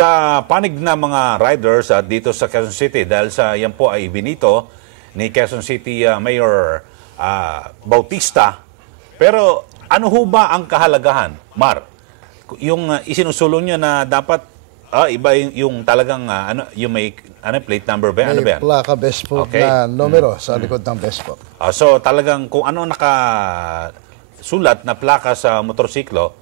sa panig na mga riders dito sa Quezon City, dahil sa yan po ay binito ni Quezon City Mayor Bautista. Pero ano ho ba ang kahalagahan, Mar? Yung isinusulong nyo na dapat iba yung talagang yung may plate number ba? Ano ba yan? Plaka best po na numero sa likod ng best po. So talagang kung ano nakasulat na plaka sa motorsiklo,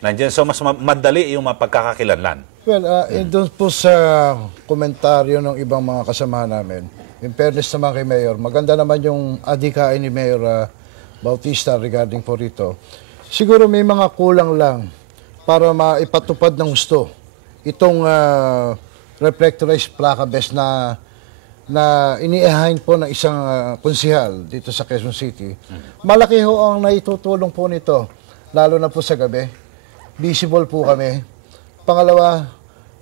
nandiyan, so mas madali yung mapagkakakilanlan. Well, doon po sa komentaryo ng ibang mga kasama namin, in fairness naman kay Mayor, maganda naman yung adhikain ni Mayor Bautista regarding po rito. Siguro may mga kulang lang para maipatupad ng gusto itong reflectorized plaka best na iniihahin po ng isang konsihal dito sa Quezon City. Malaki ho ang naitutulong po nito, lalo na po sa gabi. Visible po kami. Pangalawa,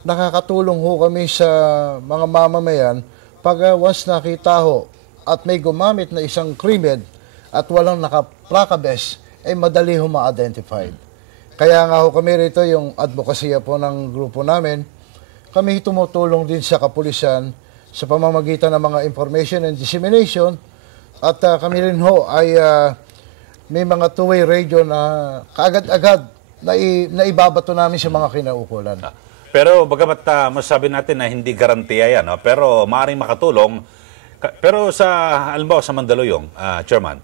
nakakatulong ho kami sa mga mamamayan pag once nakita ho at may gumamit na isang krimen at walang naka-plaka best, ay madali ho ma-identified. Kaya nga ho kami rito, yung advokasya po ng grupo namin, kami tumutulong din sa kapulisan sa pamamagitan ng mga information and dissemination at kami rin ho ay may mga two-way radio na kaagad-agad na ibabato namin sa mga kinaukulan. Pero bagamat masasabi natin na hindi garantiya yan, pero maaaring makatulong. Pero halimbawa sa Mandaluyong, Chairman,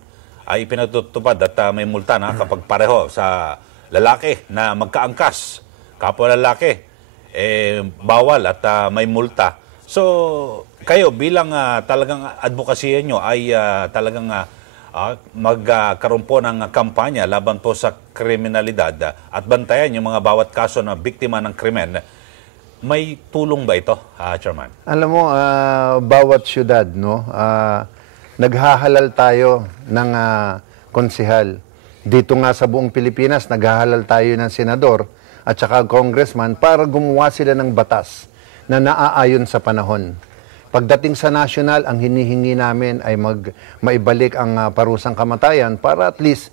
ay pinatutupad at may multa na kapag pareho sa lalaki na magkaangkas, kapwa lalaki, bawal at may multa. So, kayo bilang talagang advokasya nyo ay talagang magkaroon po ng kampanya laban po sa kriminalidad at bantayan yung mga bawat kaso na biktima ng krimen. May tulong ba ito, Chairman? Alam mo, bawat syudad, no, naghahalal tayo ng konsihal. Dito nga sa buong Pilipinas, naghahalal tayo ng senador at saka congressman para gumawa sila ng batas na naaayon sa panahon. Pagdating sa national, ang hinihingi namin ay maibalik ang parusang kamatayan para at least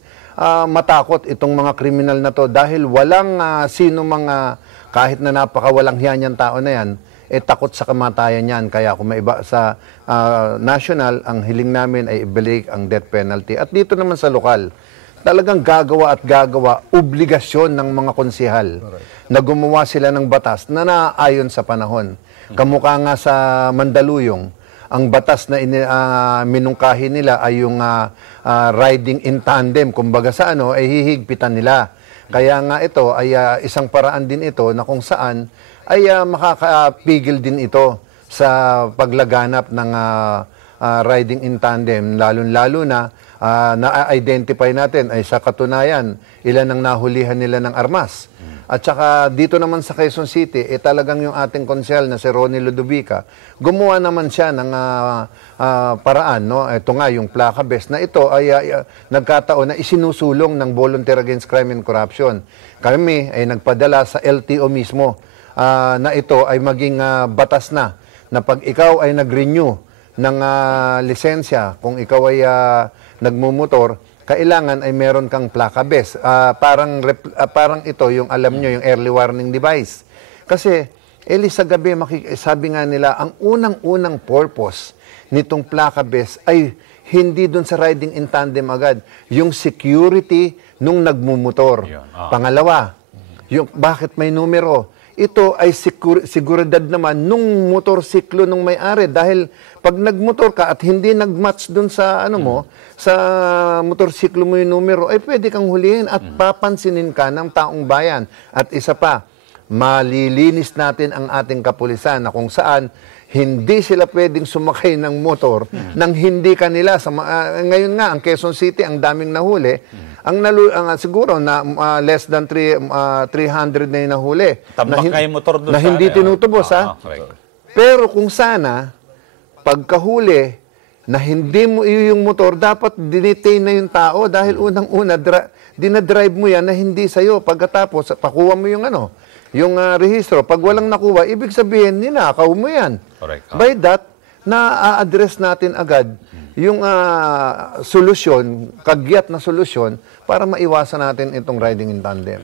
matakot itong mga kriminal na to dahil walang sino mga kahit na napakawalang hiya niyang tao na yan, takot sa kamatayan yan. Kaya kung maiba sa national, ang hiling namin ay ibalik ang death penalty. At dito naman sa lokal, talagang gagawa at gagawa obligasyon ng mga konsihal na gumawa sila ng batas na naayon sa panahon. Kamukha nga sa Mandaluyong, ang batas na minungkahi nila ay yung riding in tandem. Kumbaga sa ay hihigpitan nila. Kaya nga ito ay isang paraan din ito na kung saan ay makakapigil din ito sa paglaganap ng riding in tandem, lalo-lalo na na-identify natin ay sa katunayan, ilan ang nahulihan nila ng armas. At saka dito naman sa Quezon City, talagang yung ating konsehal na si Ronnie Ludovica, gumawa naman siya ng paraan, no? Ito nga, yung plaka best na ito ay nagkataon na isinusulong ng Volunteer Against Crime and Corruption. Kami ay nagpadala sa LTO mismo na ito ay maging batas na pag ikaw ay nag-renew ng lisensya, kung ikaw ay nagmumotor, kailangan ay meron kang plaka best. Parang ito, yung alam nyo, yung early warning device. Kasi, sa gabi, sabi nga nila, ang unang-unang purpose nitong plaka best ay hindi dun sa riding in tandem agad. Yung security nung nagmumotor. Pangalawa, yung bakit may numero. Ito ay seguridad naman nung motorsiklo nung may-ari dahil pag nagmotor ka at hindi nagmatch dun sa sa motorsiklo mo yung numero, ay pwede kang hulihin at papansinin ka ng taong bayan. At isa pa, malilinis natin ang ating kapulisan na kung saan hindi sila pwedeng sumakay ng motor nang hindi kanila. Ngayon nga, ang Quezon City, ang daming nahuli. Siguro na less than 300 na yung nahuli. Na hindi tinutubos, Pero kung sana, pagkahuli, na hindi mo yung motor, dapat dinetain na yung tao dahil unang-una, dinadrive mo yan na hindi sa'yo. Pagkatapos, pakuha mo yung yung rehistro. Pag walang nakuha, ibig sabihin, ninakaw mo yan. By that, na-address natin agad yung solusyon, kagyat na solusyon, para maiwasan natin itong riding in tandem.